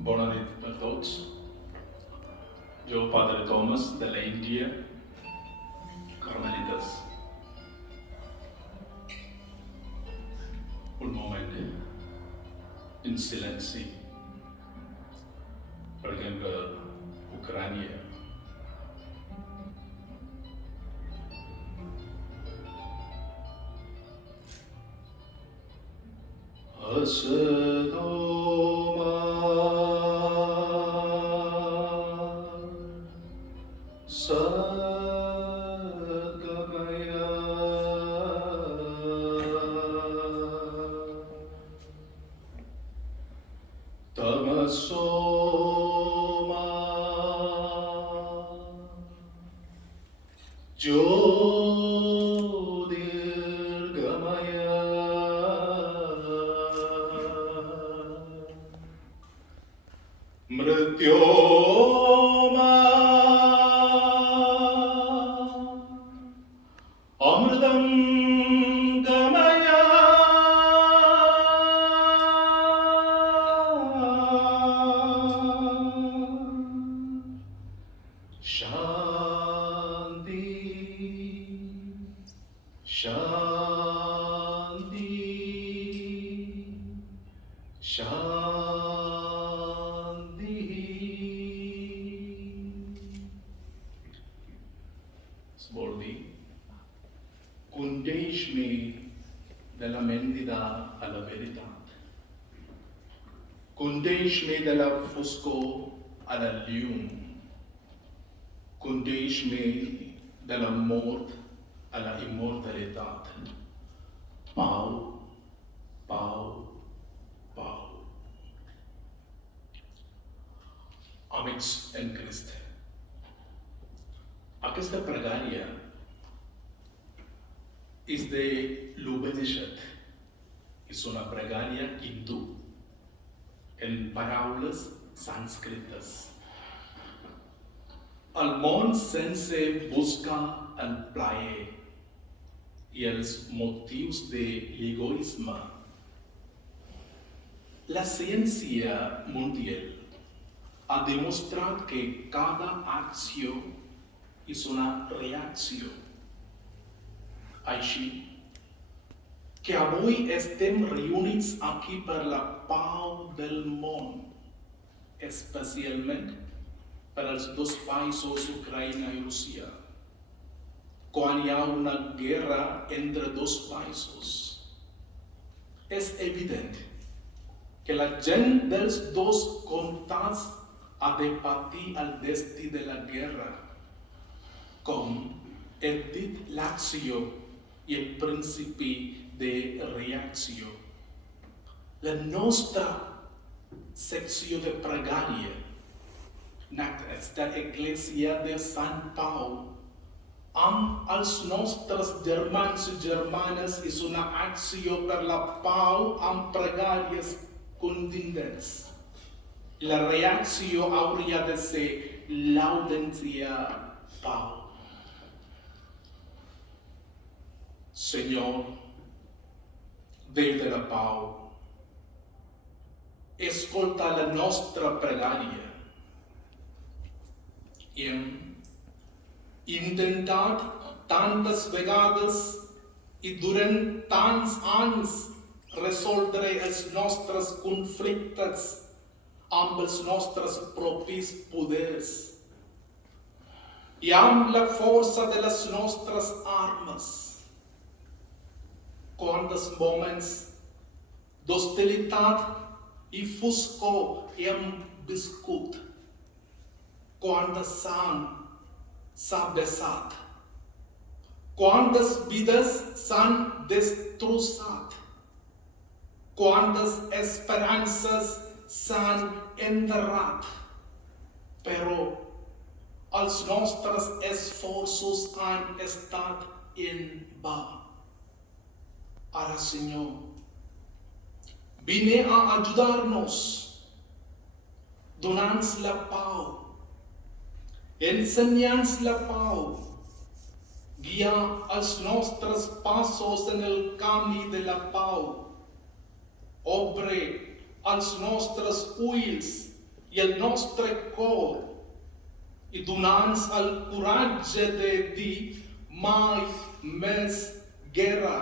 Bona nit a tots. Jo, Padre Thomas, de la Índia, Carmelites. Un moment en silenci, per exemple, Ucrània. Tamasoma Jyotirgamaya Mrityoma Amritam Gamaya Shanti, Shanti, Shanti. Vol dir, condueix-me de la mentida a la veritat. Condueix-me de la foscor a la llum. Condueix-me de la mort a la immortalitat. Pau, pau, pau. Amics en Crist, aquesta pregària és de l'Upanishad. És una pregària hindú en paraules sànscrites. El món sense buscar el plaer i els motius de l'egoisme. La ciència mundial ha demostrat que cada acció és una reacció. Així que avui estem reunits aquí per la pau del món, especialment per als dos països, Ucraïna i Rússia. Quan hi ha una guerra entre dos països, és evident que la gent dels dos comtats ha de patir el destí de la guerra, com he dit l'acció i el principi de reacció. La nostra secció de pregària, aquesta Església de Sant Pau, amb els nostres germans i germanes, és una acció per la pau amb pregàries contundents. La reacció hauria de ser l'autèntica pau. Senyor, Déu de la pau, escolta la nostra pregària. Hem intentat tantes vegades i durant tants anys resoldre els nostres conflictes amb els nostres propis poders i amb la força de les nostres armes. Quants moments d'hostilitat i foscor hem viscut. Quanta sang s'ha vessat. Quantes vides s'han destrossat. Quantes esperances s'han enterrat. Però els nostres esforços han estat en va. Ara, Senyor, vine a ajudar-nos, donant-nos la pau, ensenyant-nos la pau, guiar els nostres passos en el camí de la pau, obre els nostres ulls i el nostre cor i donant-nos el coratge de dir mai més guerra.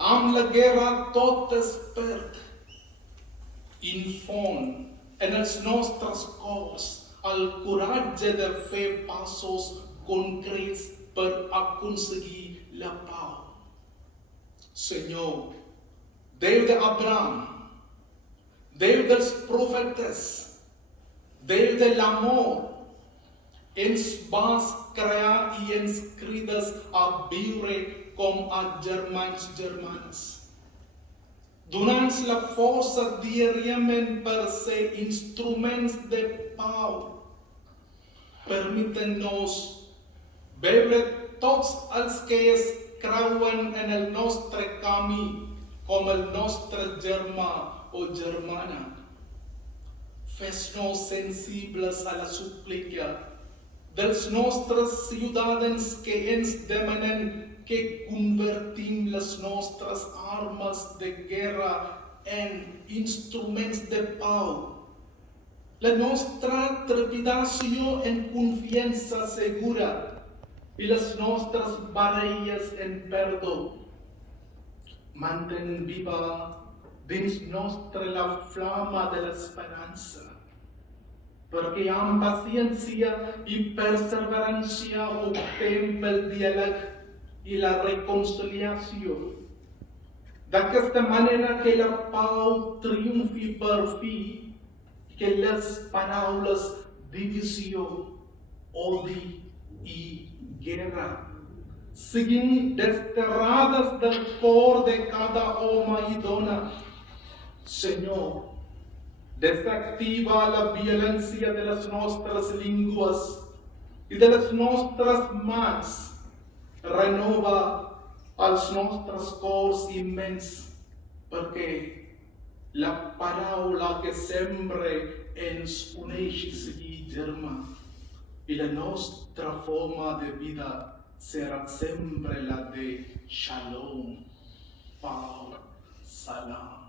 Amb la guerra tot es perd. Infon en els nostres cors el coratge de fer passos concrets per aconseguir la pau. Senyor, Déu d'Abraham, Déu dels profetes, Déu de l'amor, ens vas crear i ens crides a viure com a germans i germanes. Donant-nos la força diàriament per ser instruments de pau. Permeten-nos veure tots els que es creuen en el nostre camí com el nostre germà o germana. Fes-nos sensibles a la súplica dels nostres ciutadans que ens demanen que convertim les nostres armes de guerra en instruments de pau. La nostra trepidació en confiança segura i les nostres baralles en perdó. Mantén viva dins nostre la flama de l'esperança, perquè amb paciència i perseverança optem pel diàleg i la reconciliació. D'aquesta manera que la pau triomfi per fi, que les paraules divisió, odi i guerra siguin desterrades del cor de cada home i dona. Senyor, desactiva la violència de les nostres llengües i de les nostres mans. Renova els nostres cors immens, perquè la paraula que sempre ens uneixi sigui germà, i la nostra forma de vida serà sempre la de Shalom, pau, salam.